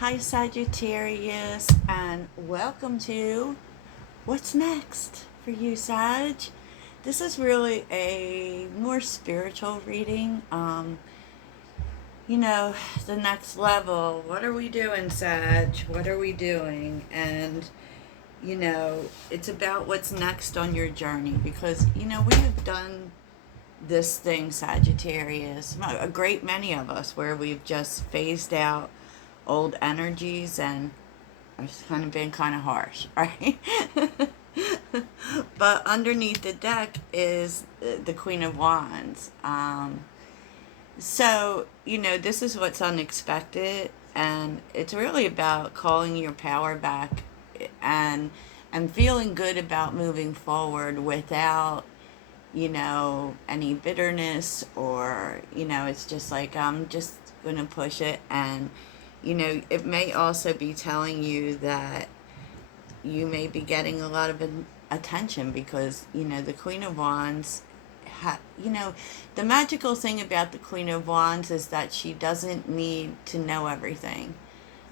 Hi, Sagittarius, and welcome to What's Next for you, Sag. This is really a more spiritual reading. The next level. What are we doing, Sag? What are we doing? And, it's about what's next on your journey because, we have done this thing, Sagittarius, a great many of us, where we've just phased out old energies and it's kind of been kind of harsh, right? But underneath the deck is the Queen of Wands. This is what's unexpected, and it's really about calling your power back and and feeling good about moving forward without any bitterness or it's just like I'm just gonna push it. And it may also be telling you that you may be getting a lot of attention because the Queen of Wands the magical thing about the Queen of Wands is that she doesn't need to know everything.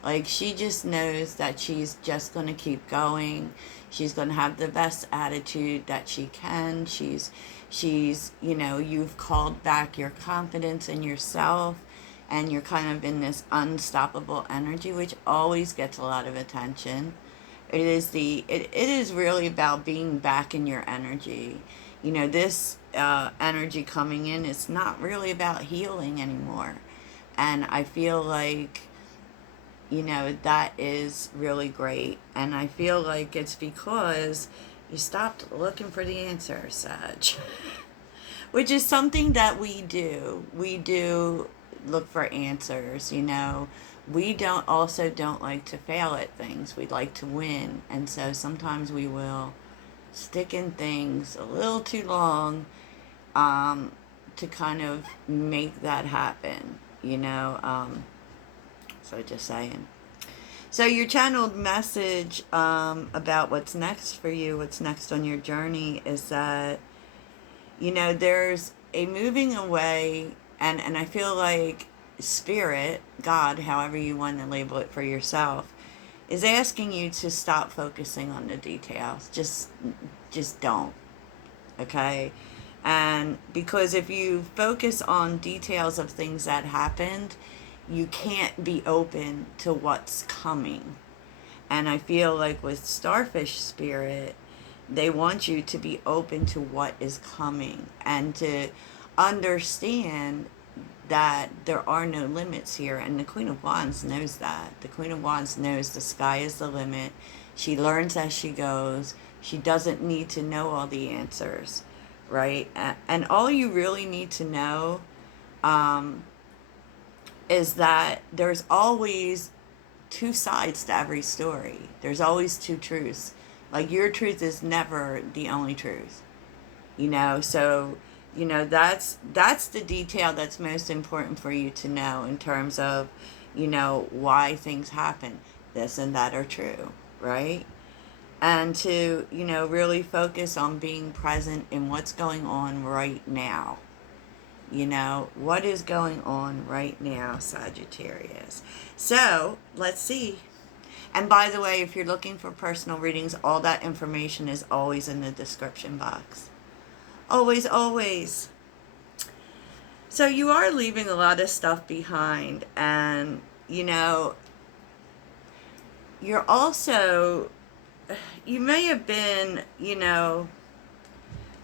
Like, she just knows that she's just going to keep going. She's going to have the best attitude that she can. You've called back your confidence in yourself, and you're kind of in this unstoppable energy, which always gets a lot of attention. It is really about being back in your energy. This energy coming in, it's not really about healing anymore. And I feel like that is really great. And I feel like it's because you stopped looking for the answer, Sag. Which is something that we do. We do look for answers, We don't like to fail at things. We'd like to win. And so sometimes we will stick in things a little too long to kind of make that happen, So just saying. So your channeled message about what's next for you, what's next on your journey, is that, there's a moving away, and I feel like Spirit, God, however you want to label it for yourself, is asking you to stop focusing on the details. Just don't. Okay? And because if you focus on details of things that happened, you can't be open to what's coming. And I feel like with Starfish Spirit, they want you to be open to what is coming and to understand that there are no limits here. And the Queen of Wands knows that. The Queen of Wands knows the sky is the limit. She learns as she goes. She doesn't need to know all the answers, right? And all you really need to know is that there's always two sides to every story. There's always two truths. Like, your truth is never the only truth. So, that's the detail that's most important for you to know in terms of, why things happen. This and that are true, right? And to, really focus on being present in what's going on right now. What is going on right now, Sagittarius? So, let's see. And by the way, if you're looking for personal readings, all that information is always in the description box. Always, always. So you are leaving a lot of stuff behind, and, you're also, you may have been,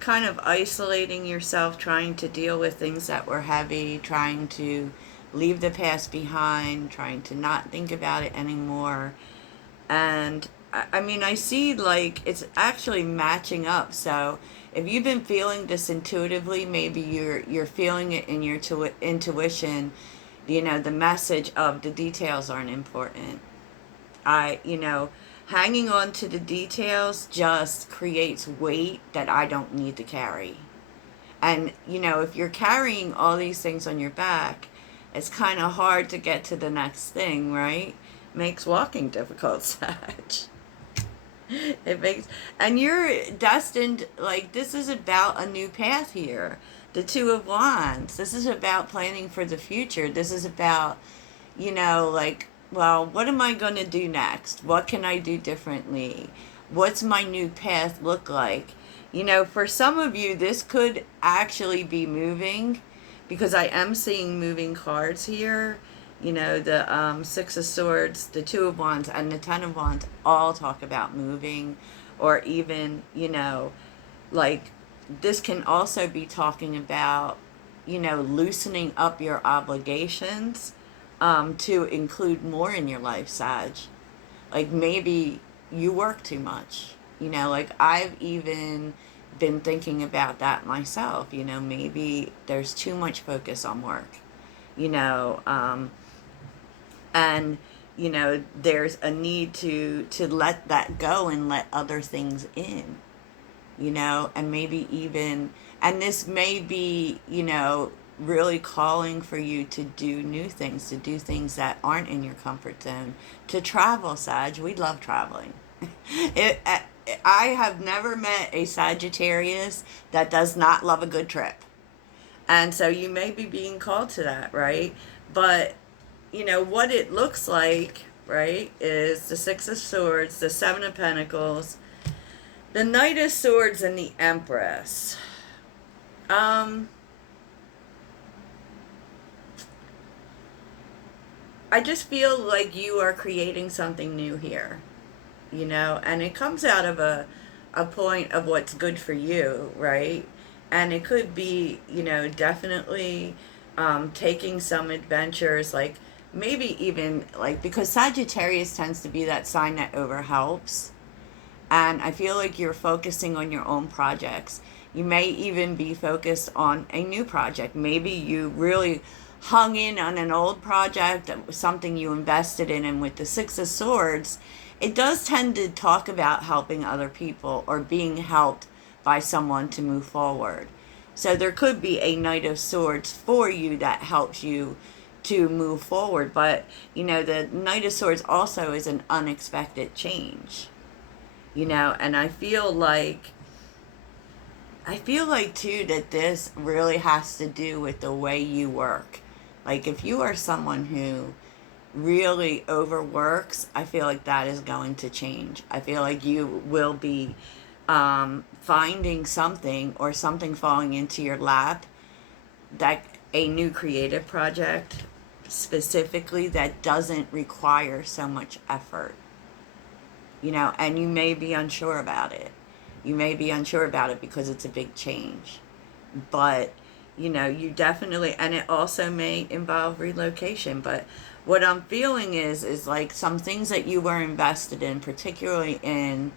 kind of isolating yourself, trying to deal with things that were heavy, trying to leave the past behind, trying to not think about it anymore. And I see like it's actually matching up. So if you've been feeling this intuitively, maybe you're feeling it in your intuition. The message of the details aren't important. Hanging on to the details just creates weight that I don't need to carry. And, if you're carrying all these things on your back, it's kind of hard to get to the next thing, right? Makes walking difficult, Sag. And you're destined, like, this is about a new path here. The Two of Wands. This is about planning for the future. This is about, like, well, what am I going to do next? What can I do differently? What's my new path look like? You know, for some of you, this could actually be moving, because I am seeing moving cards here. You know, the Six of Swords, the Two of Wands, and the Ten of Wands all talk about moving, or even, you know, like, this can also be talking about, you know, loosening up your obligations, to include more in your life, Sag. Like, maybe you work too much. You know, like, I've even been thinking about that myself. You know, maybe there's too much focus on work. You know, and you know, there's a need to let that go and let other things in. You know, and maybe even, and this may be, you know, really calling for you to do new things, to do things that aren't in your comfort zone, to travel, Sag. We love traveling. it, I have never met a Sagittarius that does not love a good trip. And so you may be being called to that, right? But, you know, what it looks like, right, is the Six of Swords, the Seven of Pentacles, the Knight of Swords, and the Empress. I just feel like you are creating something new here, you know, and it comes out of a point of what's good for you, right? And it could be, you know, definitely taking some adventures, like maybe even, like, because Sagittarius tends to be that sign that overhelps. And I feel like you're focusing on your own projects. You may even be focused on a new project. Maybe you really hung in on an old project, that was something you invested in. And with the Six of Swords, it does tend to talk about helping other people or being helped by someone to move forward. So there could be a Knight of Swords for you that helps you to move forward. But, you know, the Knight of Swords also is an unexpected change. You know, and I feel like too that this really has to do with the way you work. Like, if you are someone who really overworks, I feel like that is going to change. I feel like you will be finding something, or something falling into your lap, that a new creative project specifically that doesn't require so much effort. You know, and you may be unsure about it. You may be unsure about it because it's a big change. But, you know, you definitely, and it also may involve relocation. But what I'm feeling is like some things that you were invested in, particularly in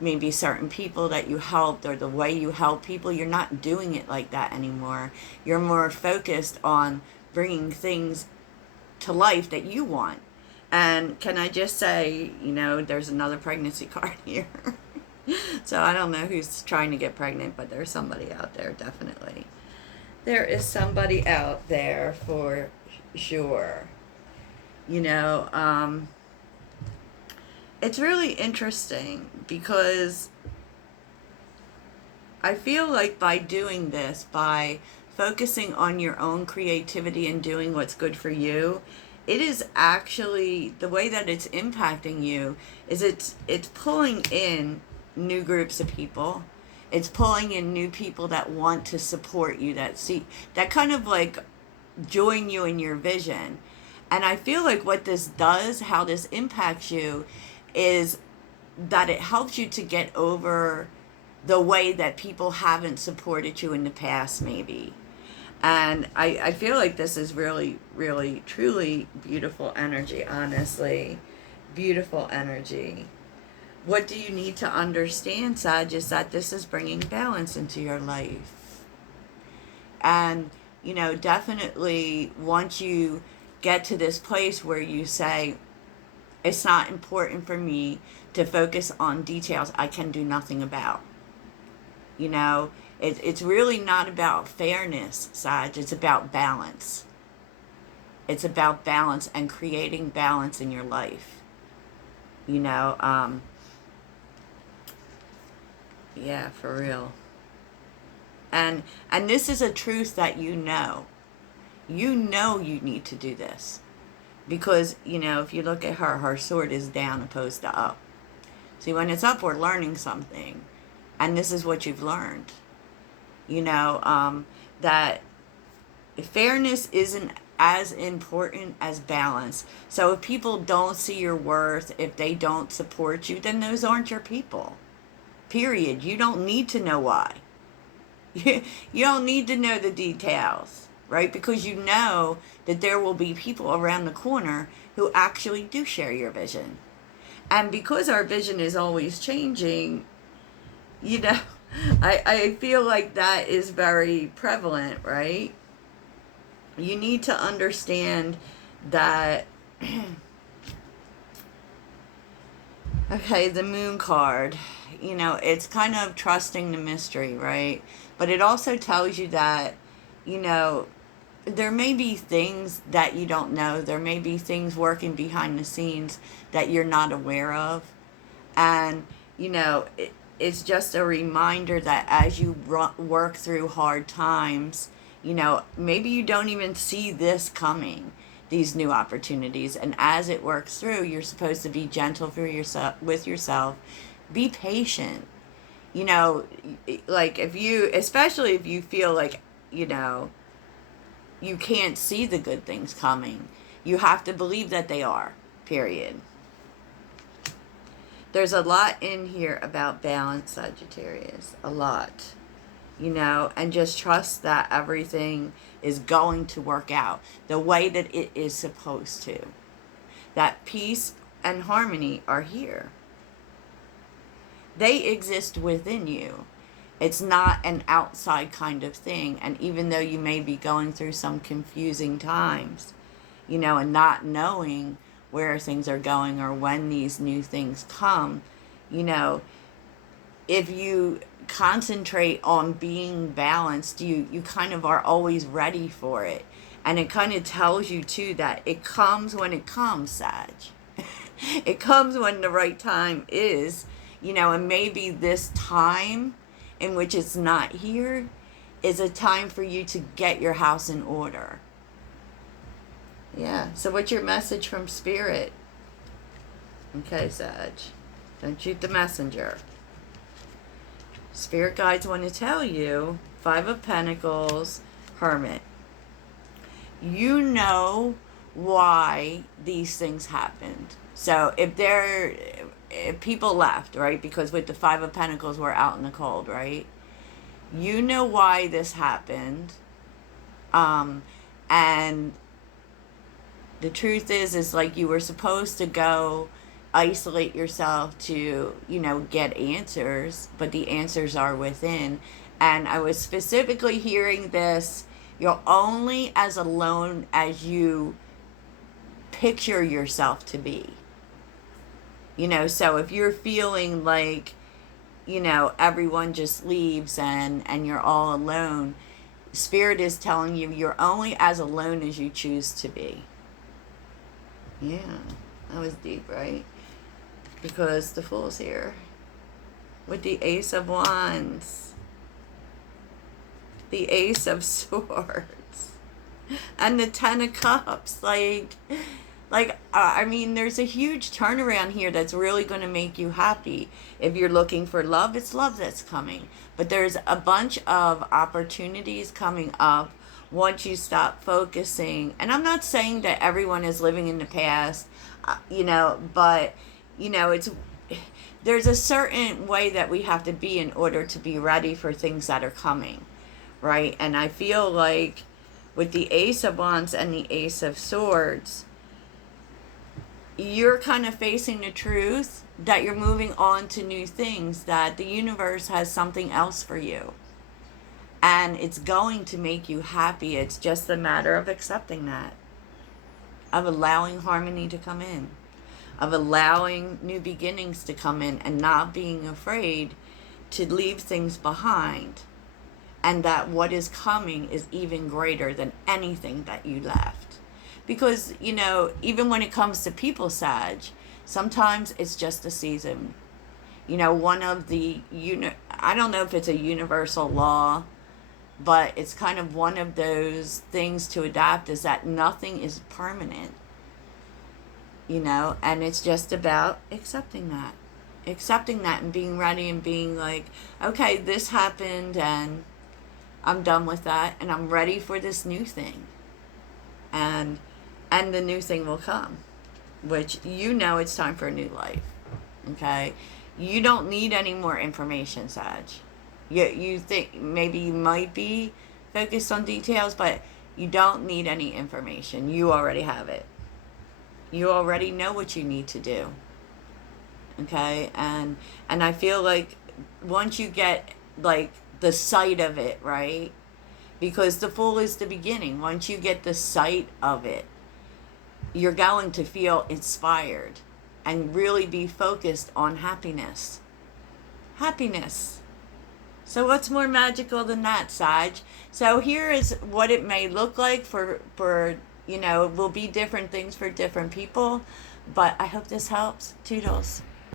maybe certain people that you helped, or the way you help people, you're not doing it like that anymore. You're more focused on bringing things to life that you want. And can I just say, you know, there's another pregnancy card here. So I don't know who's trying to get pregnant, but there's somebody out there, definitely. There is somebody out there for sure. You know, it's really interesting because I feel like by doing this, by focusing on your own creativity and doing what's good for you, it is actually, the way that it's impacting you is it's pulling in new groups of people. It's pulling in new people that want to support you, that kind of like join you in your vision. And I feel like what this does, how this impacts you, is that it helps you to get over the way that people haven't supported you in the past, maybe. And I feel like this is really, really, truly beautiful energy, honestly. Beautiful energy. What do you need to understand, Sag, is that this is bringing balance into your life. And, you know, definitely once you get to this place where you say, it's not important for me to focus on details I can do nothing about. You know, it's really not about fairness, Sag. It's about balance. It's about balance and creating balance in your life. You know, yeah, for real. And this is a truth that you know. You know you need to do this. Because, if you look at her sword is down opposed to up. See, when it's up, we're learning something. And this is what you've learned. That fairness isn't as important as balance. So if people don't see your worth, if they don't support you, then those aren't your people. Period. You don't need to know why. You don't need to know the details, right? Because you know that there will be people around the corner who actually do share your vision. And because our vision is always changing, I feel like that is very prevalent, right? You need to understand that, okay, the moon card, it's kind of trusting the mystery, right? But it also tells you that, there may be things that you don't know. There may be things working behind the scenes that you're not aware of. And, it's just a reminder that as you work through hard times, maybe you don't even see this coming, these new opportunities. And as it works through, you're supposed to be gentle with yourself. Be patient. Like especially if you feel like, you can't see the good things coming. You have to believe that they are, period. There's a lot in here about balance, Sagittarius. A lot. And just trust that everything is going to work out the way that it is supposed to. That peace and harmony are here. They exist within you. It's not an outside kind of thing. And even though you may be going through some confusing times, and not knowing where things are going or when these new things come, if you concentrate on being balanced, you kind of are always ready for it. And it kind of tells you too that it comes when it comes, Sag. It comes when the right time is, and maybe this time in which it's not here is a time for you to get your house in order. Yeah, so what's your message from Spirit? Okay, Sag. Don't shoot the messenger. Spirit guides want to tell you, 5 of Pentacles, Hermit. You know why these things happened. So if people left, right, because with the 5 of Pentacles we're out in the cold, right? You know why this happened. And the truth is like you were supposed to go isolate yourself to, get answers, but the answers are within. And I was specifically hearing this, you're only as alone as you picture yourself to be. So if you're feeling like, everyone just leaves and you're all alone, Spirit is telling you you're only as alone as you choose to be. Yeah, that was deep, right? Because the Fool's here with the Ace of Wands, the Ace of Swords, and the 10 of Cups. There's a huge turnaround here that's really going to make you happy. If you're looking for love, it's love that's coming. But there's a bunch of opportunities coming up once you stop focusing. And I'm not saying that everyone is living in the past, but, there's a certain way that we have to be in order to be ready for things that are coming, right? And I feel like with the Ace of Wands and the Ace of Swords, you're kind of facing the truth that you're moving on to new things, that the universe has something else for you. And it's going to make you happy. It's just a matter of accepting that, of allowing harmony to come in, of allowing new beginnings to come in and not being afraid to leave things behind. And that what is coming is even greater than anything that you left. Because, even when it comes to people, Sag, sometimes it's just a season. One of the, I don't know if it's a universal law, but it's kind of one of those things to adapt, is that nothing is permanent. you know, and it's just about accepting that and being ready and being like, okay, this happened and I'm done with that and I'm ready for this new thing. And the new thing will come, which, you know, it's time for a new life. Okay? You don't need any more information, Sag. You think maybe you might be focused on details, but you don't need any information. You already have it. You already know what you need to do. Okay? And I feel like once you get like the sight of it, right? Because the Fool is the beginning. Once you get the sight of it, you're going to feel inspired and really be focused on happiness. Happiness. So what's more magical than that, Sag? So here is what it may look like for you know, it will be different things for different people, but I hope this helps. Toodles.